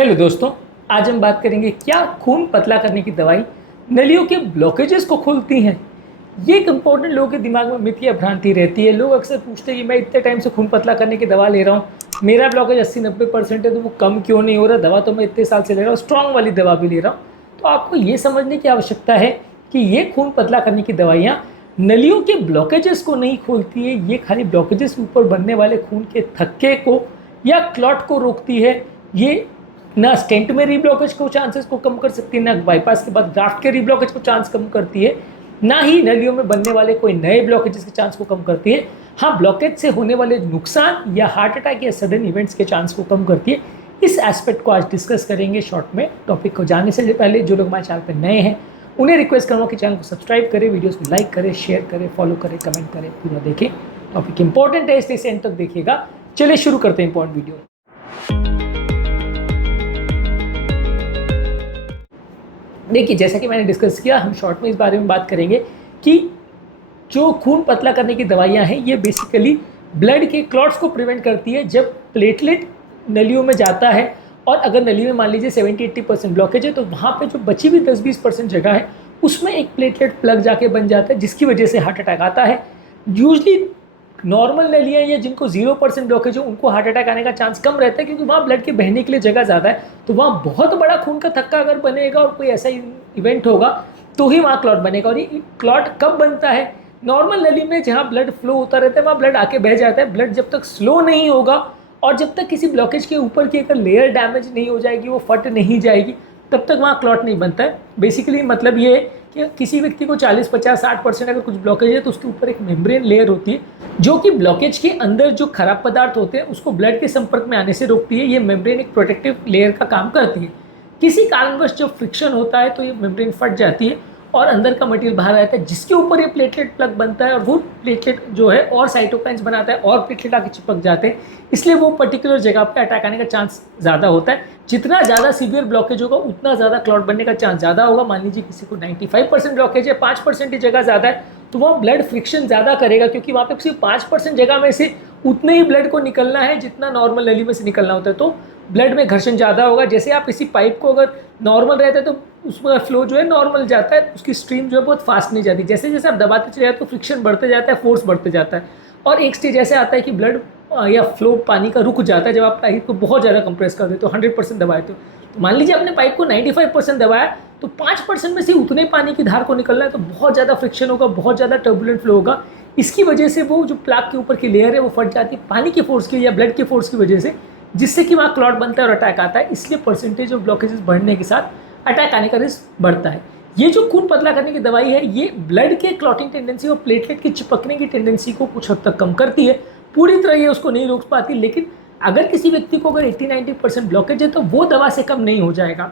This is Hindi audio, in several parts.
हेलो दोस्तों, आज हम बात करेंगे क्या खून पतला करने की दवाई नलियों के ब्लॉकेजेस को खोलती हैं। ये एक इंपॉर्टेंट लोगों के दिमाग में मिथ या भ्रांति रहती है। लोग अक्सर पूछते हैं कि मैं इतने टाइम से खून पतला करने की दवा ले रहा हूँ, मेरा ब्लॉकेज 80-90% है तो वो कम क्यों नहीं हो रहा। दवा तो मैं इतने साल से ले रहा हूँ, स्ट्रॉन्ग वाली दवा भी ले रहा हूँ। तो आपको ये समझने की आवश्यकता है कि ये खून पतला करने की दवाइयाँ नलियों के ब्लॉकेजेस को नहीं खोलती है, ये खाली ब्लॉकेजेस के ऊपर बनने वाले खून के थक्के को या क्लॉट को रोकती है। ये ना स्टेंट में रीब्लॉकेज को चांसेस को कम कर सकती है, ना बाईपास के बाद ग्राफ्ट के रीब्लॉकेज को चांस कम करती है, ना ही नलियों में बनने वाले कोई नए ब्लॉकेजेस के चांस को कम करती है। हाँ, ब्लॉकेज से होने वाले नुकसान या हार्ट अटैक या सडन इवेंट्स के चांस को कम करती है। इस एस्पेक्ट को आज डिस्कस करेंगे शॉर्ट में। टॉपिक को जानने से पहले जो लोग हमारे चैनल पर नए हैं उन्हें रिक्वेस्ट करूँगा कि चैनल को सब्सक्राइब करें, वीडियोस को लाइक करें, शेयर करें, फॉलो करें, कमेंट करें, पूरा देखें। टॉपिक इंपॉर्टेंट है इसलिए इसे एंड तक देखिएगा। चलिए शुरू करते हैं इंपॉर्टेंट वीडियो। देखिए, जैसा कि मैंने डिस्कस किया, हम शॉर्ट में इस बारे में बात करेंगे कि जो खून पतला करने की दवाइयाँ हैं ये बेसिकली ब्लड के क्लॉट्स को प्रिवेंट करती है। जब प्लेटलेट नलियों में जाता है और अगर नली में मान लीजिए 70-80% ब्लॉकेज है तो वहाँ पे जो बची हुई 10-20% जगह है उसमें एक प्लेटलेट प्लग जाके बन जाता है, जिसकी वजह से हार्ट अटैक आता है। यूजली नॉर्मल नलियाँ या जिनको 0% ब्लॉकेज हो उनको हार्ट अटैक आने का चांस कम रहता है, क्योंकि वहाँ ब्लड के बहने के लिए जगह ज़्यादा है। तो वहाँ बहुत बड़ा खून का थक्का अगर बनेगा और कोई ऐसा इवेंट होगा तो ही वहाँ क्लॉट बनेगा। और ये क्लॉट कब बनता है? नॉर्मल नली में जहाँ ब्लड फ्लो होता रहता है वहाँ ब्लड आके बह जाता है। ब्लड जब तक स्लो नहीं होगा और जब तक किसी ब्लॉकेज के ऊपर की अगर लेयर डैमेज नहीं हो जाएगी, वो फट नहीं जाएगी, तब तक वहाँ क्लॉट नहीं बनता है। बेसिकली मतलब ये है कि किसी व्यक्ति को 40-50-60% अगर कुछ ब्लॉकेज है तो उसके ऊपर एक मेम्ब्रेन लेयर होती है जो कि ब्लॉकेज के अंदर जो खराब पदार्थ होते हैं उसको ब्लड के संपर्क में आने से रोकती है। ये मेम्ब्रेन एक प्रोटेक्टिव लेयर का काम करती है। किसी कारणवश जब फ्रिक्शन होता है तो ये मेम्ब्रेन फट जाती है और अंदर का मटेरियल बाहर आता है, जिसके ऊपर ये प्लेटलेट प्लग बनता है और वो प्लेटलेट जो है और साइटोकाइन्स बनाता है और प्लेटलेट आके चिपक जाते हैं। इसलिए वो पर्टिकुलर जगह पे अटैक आने का चांस ज़्यादा होता है। जितना ज़्यादा सीवियर ब्लॉकेज होगा उतना ज़्यादा क्लॉट बनने का चांस ज़्यादा होगा। मान लीजिए किसी को 95% ब्लॉकेज है, 5% की जगह ज़्यादा है, तो वह ब्लड फ्रिक्शन ज़्यादा करेगा, क्योंकि वहाँ पे सिर्फ 5% जगह में से उतने ही ब्लड को निकलना है जितना नॉर्मल नली में से निकलना होता है। तो ब्लड में घर्षण ज़्यादा होगा। जैसे आप इसी पाइप को अगर नॉर्मल रहता है तो उसमें फ्लो जो है नॉर्मल जाता है, उसकी स्ट्रीम जो है बहुत फास्ट नहीं जाती। जैसे जैसे आप दबाते चले जाते तो फ्रिक्शन बढ़ते जाता है, फोर्स बढ़ते जाता है, और एक स्टेज ऐसे आता है कि ब्लड या फ्लो पानी का रुक जाता है जब आप पाइप को बहुत ज़्यादा कंप्रेस कर देते हो, 100% दबाए तो मान लीजिए आपने पाइप को 95% दबाया तो 5% में से उतने पानी की धार को निकलना है, तो बहुत ज़्यादा फ्रिक्शन होगा, बहुत ज़्यादा टर्बुलेंट फ्लो होगा। इसकी वजह से वो जो प्लाक के ऊपर की लेयर है वो फट जाती है पानी के फोर्स की या ब्लड के फोर्स की वजह से, जिससे कि वहाँ क्लॉट बनता है और अटैक आता है। इसलिए परसेंटेज ऑफ ब्लॉकेजेस बढ़ने के साथ अटैक आने का रिस्क बढ़ता है। ये जो खून पतला करने की दवाई है ये ब्लड के क्लॉटिंग टेंडेंसी और प्लेटलेट की चिपकने की टेंडेंसी को कुछ हद तक कम करती है। पूरी तरह ये उसको नहीं रोक पाती, लेकिन अगर किसी व्यक्ति को अगर 80-90% ब्लॉकेज है तो वो दवा से कम नहीं हो जाएगा।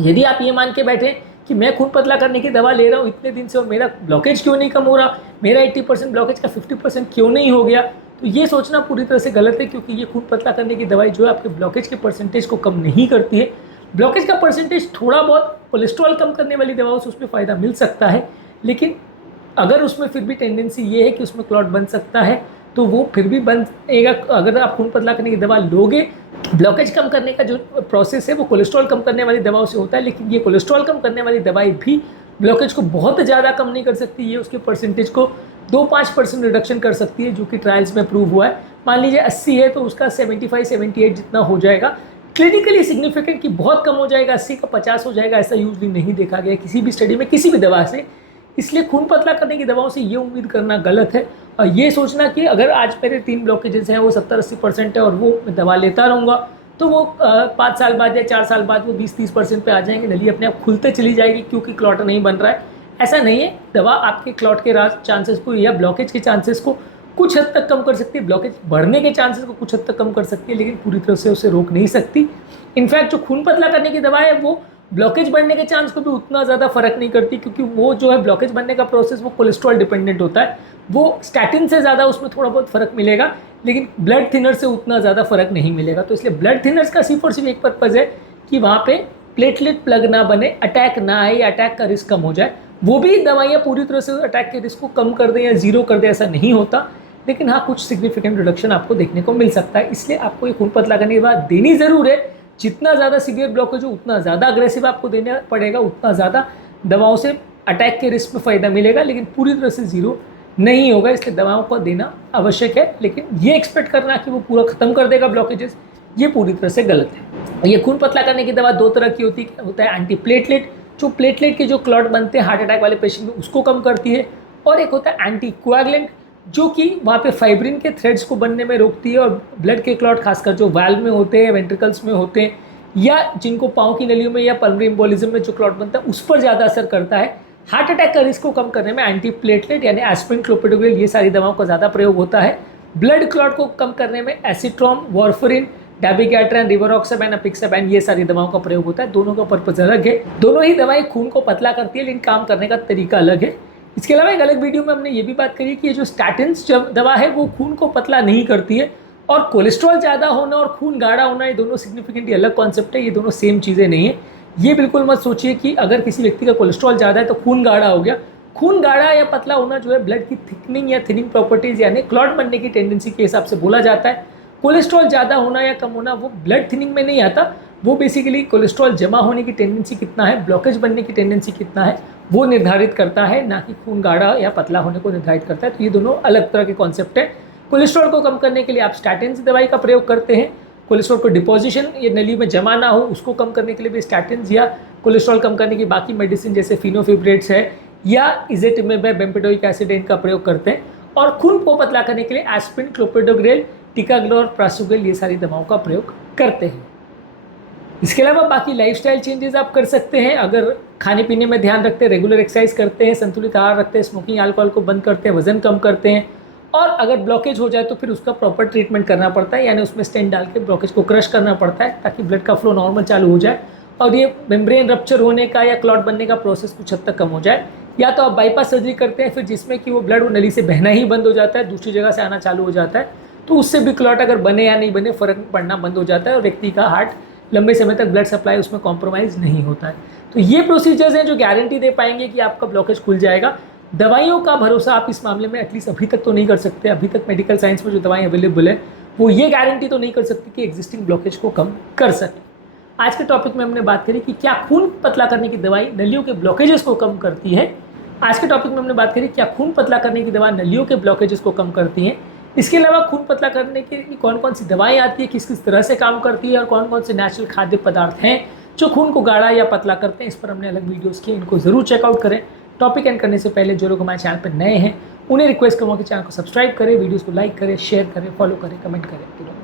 यदि आप ये मान के बैठे कि मैं खून पतला करने की दवा ले रहा हूँ इतने दिन से और मेरा ब्लॉकेज क्यों नहीं कम हो रहा, मेरा 80% ब्लॉकेज का 50% क्यों नहीं हो गया, तो ये सोचना पूरी तरह से गलत है, क्योंकि ये खून पतला करने की दवाई जो है आपके ब्लॉकेज के परसेंटेज को कम नहीं करती है। ब्लॉकेज का परसेंटेज थोड़ा बहुत कोलेस्ट्रॉल कम करने वाली दवाओं से उसमें फ़ायदा मिल सकता है, लेकिन अगर उसमें फिर भी टेंडेंसी ये है कि उसमें क्लॉट बन सकता है तो वो फिर भी बनेगा। अगर आप खून पतला करने की दवा लोगे, ब्लॉकेज कम करने का जो प्रोसेस है वो कोलेस्ट्रॉल कम करने वाली दवाओं से होता है, लेकिन ये कोलेस्ट्रॉल कम करने वाली दवाई भी ब्लॉकेज को बहुत ज़्यादा कम नहीं कर सकती। ये उसके परसेंटेज को 2-5% रिडक्शन कर सकती है, जो कि ट्रायल्स में प्रूव हुआ है। मान लीजिए 80 है तो उसका 75-78 जितना हो जाएगा। क्लिनिकली सिग्निफिकेंट कि बहुत कम हो जाएगा, 80 का 50 हो जाएगा, ऐसा यूजली नहीं देखा गया किसी भी स्टडी में किसी भी दवा से। इसलिए खून पतला करने की दवाओं से ये उम्मीद करना गलत है और ये सोचना कि अगर आज मेरे 3 ब्लॉकेजेस हैं वो 70-80% है और वो मैं दवा लेता रहूँगा तो वो 5 साल बाद या 4 साल बाद वो 20-30% पे आ जाएंगे, नली अपने आप खुलते चली जाएगी क्योंकि क्लॉट नहीं बन रहा है। ऐसा नहीं है। दवा आपके क्लॉट के चांसेस को या ब्लॉकेज के चांसेस को कुछ हद तक कम कर सकती है, ब्लॉकेज बढ़ने के चांसेस को कुछ हद तक कम कर सकती है, लेकिन पूरी तरह से उसे रोक नहीं सकती। इनफैक्ट जो खून पतला करने की दवा है वो ब्लॉकेज बनने के चांस को भी उतना ज़्यादा फर्क नहीं करती, क्योंकि वो जो है ब्लॉकेज बनने का प्रोसेस वो कोलेस्ट्रॉल डिपेंडेंट होता है। वो स्टैटिन से ज़्यादा उसमें थोड़ा बहुत फर्क मिलेगा, लेकिन ब्लड थिनर से उतना ज़्यादा फर्क नहीं मिलेगा। तो इसलिए ब्लड थिनर्स का सिर्फ और सिर्फ एक पर्पज़ है कि वहाँ पे प्लेटलेट प्लग ना बने, अटैक ना आए, अटैक का रिस्क कम हो जाए। वो भी दवाइयाँ पूरी तरह से अटैक के रिस्क को कम कर दें या जीरो कर दें ऐसा नहीं होता, लेकिन हाँ कुछ सिग्निफिकेंट रिडक्शन आपको देखने को मिल सकता है। इसलिए आपको ये खून पतला करने के बाद देनी ज़रूर है, जितना ज़्यादा सीवियर ब्लॉकेज हो उतना ज़्यादा अग्रेसिव आपको देना पड़ेगा, उतना ज़्यादा दवाओं से अटैक के रिस्क में फ़ायदा मिलेगा, लेकिन पूरी तरह से ज़ीरो नहीं होगा। इसलिए दवाओं को देना आवश्यक है, लेकिन ये एक्सपेक्ट करना कि वो पूरा ख़त्म कर देगा ब्लॉकेजेस, ये पूरी तरह से गलत है। ये खून पतला करने की दवा दो तरह की होता है एंटी प्लेटलेट, जो प्लेटलेट के जो क्लॉट बनते हैं हार्ट अटैक वाले पेशेंट में उसको कम करती है, और एक होता है एंटी कोएगुलेंट, जो कि वहाँ पे फाइब्रिन के थ्रेड्स को बनने में रोकती है और ब्लड के क्लॉट खासकर जो वाल्व में होते हैं, वेंट्रिकल्स में होते हैं, या जिनको पाँव की नलियों में या पल्मोनरी एम्बोलिज्म में जो क्लॉट बनता है उस पर ज़्यादा असर करता है। हार्ट अटैक का रिस्क को कम करने में एंटी प्लेटलेट यानी एस्पिरिन, क्लोपिडोग्रेल, ये सारी दवाओं का ज़्यादा प्रयोग होता है। ब्लड क्लॉट को कम करने में एसिट्रोम, वारफरिन, डाबिगैट्रन, रिवारोक्साबैन, अपिक्साबैन, ये सारी दवाओं का प्रयोग होता है। दोनों का पर्पज अलग है, दोनों ही दवाएं खून को पतला करती है, लेकिन काम करने का तरीका अलग है। इसके अलावा एक अलग वीडियो में हमने ये भी बात करी कि ये जो स्टैटिन्स दवा है वो खून को पतला नहीं करती है, और कोलेस्ट्रॉल ज़्यादा होना और खून गाढ़ा होना ये दोनों सिग्निफिकेंटली अलग कॉन्सेप्ट है, ये दोनों सेम चीज़ें नहीं है। ये बिल्कुल मत सोचिए कि अगर किसी व्यक्ति का कोलेस्ट्रॉल ज़्यादा है तो खून गाढ़ा हो गया। खून गाढ़ा या पतला होना जो है ब्लड की थिकनिंग या थिनिंग प्रॉपर्टीज़ यानी क्लॉट बनने की टेंडेंसी के हिसाब से बोला जाता है। कोलेस्ट्रॉल ज़्यादा होना या कम होना वो ब्लड थिनिंग में नहीं आता, वो बेसिकली कोलेस्ट्रॉल जमा होने की टेंडेंसी कितना है, ब्लॉकेज बनने की टेंडेंसी कितना है, वो निर्धारित करता है, ना कि खून गाढ़ा या पतला होने को निर्धारित करता है। तो ये दोनों अलग तरह के कॉन्सेप्ट है। कोलेस्ट्रॉल को कम करने के लिए आप स्टैटिन दवाई का प्रयोग करते हैं। कोलेस्ट्रॉल को डिपोजिशन ये नली में जमा ना हो उसको कम करने के लिए भी स्टैटिन, या कोलेस्ट्रॉल कम करने की बाकी मेडिसिन जैसे फिनोफिब्रेट्स है या इजेटिमेब है, बेम्पेडोइक एसिड, इनका प्रयोग करते हैं। और खून को पतला करने के लिए एस्पिरिन, क्लोपिडोग्रेल, टिकाग्लोर, प्रासुगेल, ये सारी दवाओं का प्रयोग करते हैं। इसके अलावा बाकी लाइफस्टाइल चेंजेस आप कर सकते हैं। अगर खाने पीने में ध्यान रखते हैं, रेगुलर एक्सरसाइज करते हैं, संतुलित आहार रखते हैं, स्मोकिंग अल्कोहल को बंद करते हैं, वजन कम करते हैं, और अगर ब्लॉकेज हो जाए तो फिर उसका प्रॉपर ट्रीटमेंट करना पड़ता है, यानी उसमें स्टेंट डाल के ब्लॉकेज को क्रश करना पड़ता है ताकि ब्लड का फ्लो नॉर्मल चालू हो जाए और ये मेम्ब्रेन रप्चर होने का या क्लॉट बनने का प्रोसेस कुछ हद तक कम हो जाए। या तो आप बाईपास सर्जरी करते हैं फिर जिसमें कि वो ब्लड वो नली से बहना ही बंद हो जाता है, दूसरी जगह से आना चालू हो जाता है, तो उससे भी क्लॉट अगर बने या नहीं बने फ़र्क पड़ना बंद हो जाता है और व्यक्ति का हार्ट लंबे समय तक ब्लड सप्लाई उसमें कॉम्प्रोमाइज़ नहीं होता है। तो ये प्रोसीजर्स हैं जो गारंटी दे पाएंगे कि आपका ब्लॉकेज खुल जाएगा। दवाइयों का भरोसा आप इस मामले में एटलीस्ट अभी तक तो नहीं कर सकते। अभी तक मेडिकल साइंस में जो दवाएं अवेलेबल है वो ये गारंटी तो नहीं कर सकती कि एग्जिस्टिंग ब्लॉकेज को कम कर सके। आज के टॉपिक में हमने बात करी कि क्या खून पतला करने की दवाई नलियों के ब्लॉकेजेस को कम करती है। आज के टॉपिक में हमने बात करी क्या खून पतला करने की दवा नलियों के ब्लॉकेजेस को कम करती हैं। इसके अलावा खून पतला करने की कौन कौन सी दवाएं आती है, किस किस तरह से काम करती है और कौन कौन से नेचुरल खाद्य पदार्थ हैं जो खून को गाढ़ा या पतला करते हैं, इस पर हमने अलग वीडियोस किए, इनको जरूर चेकआउट करें। टॉपिक एंड करने से पहले जो लोग हमारे चैनल पर नए हैं उन्हें रिक्वेस्ट करूँगा कि चैनल को सब्सक्राइब करें, वीडियोस को लाइक करें, शेयर करें, फॉलो करें, कमेंट करें।